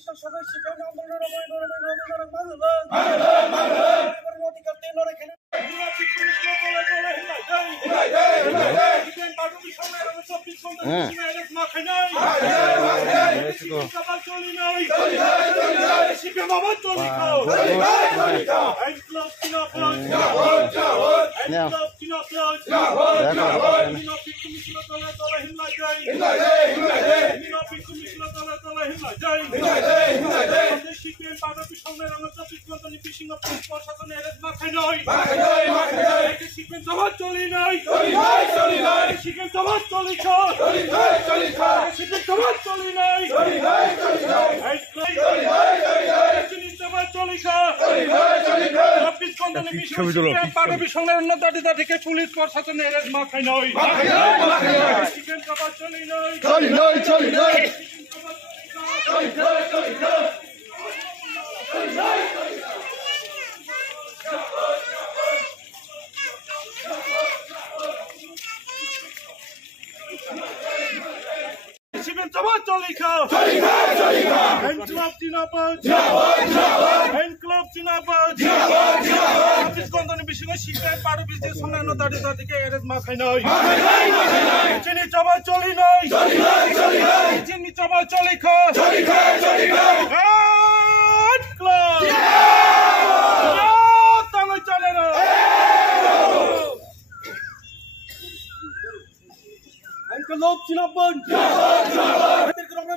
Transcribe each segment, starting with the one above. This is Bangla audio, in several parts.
বিশ্ব সবাই শিক্ষা আন্দোলনের অধিকার লড়াই খেলে পুলিশ প্রশাসনের মাথায় নয়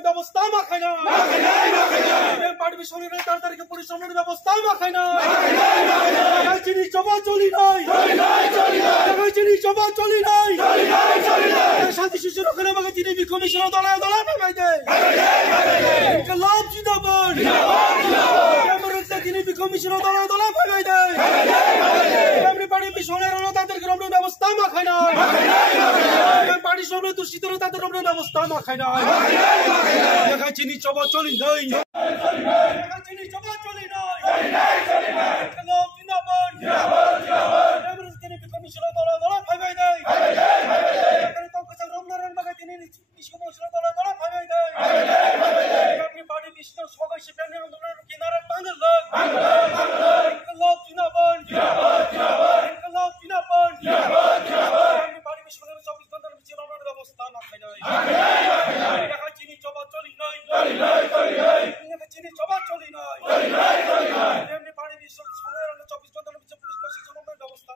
ব্যবস্থা মাখায় না পারবি শরীরে 4 তারিখে পরিশ্রমের ব্যবস্থা মাখায় না চিনি চবা চলি নাই চিনি চবা চলি নাই শান্তি শিশুর ওখানে আমাকে চিনি কমিশনার দলায় দলায় ভাগাই দেয় লাভ জিন্দাবাদ চিনি কমিশনার দলায় দলায় ভাগাই দেয় এমনি পারবি শরীরের তাদেরকে রমণ ব্যবস্থা মাখায় না পানি সামনে দূষিত তাদের রমণ ব্যবস্থা মাখায় না দেখাই চিনি চবা চলি নাই চিনি চবা চলি নাই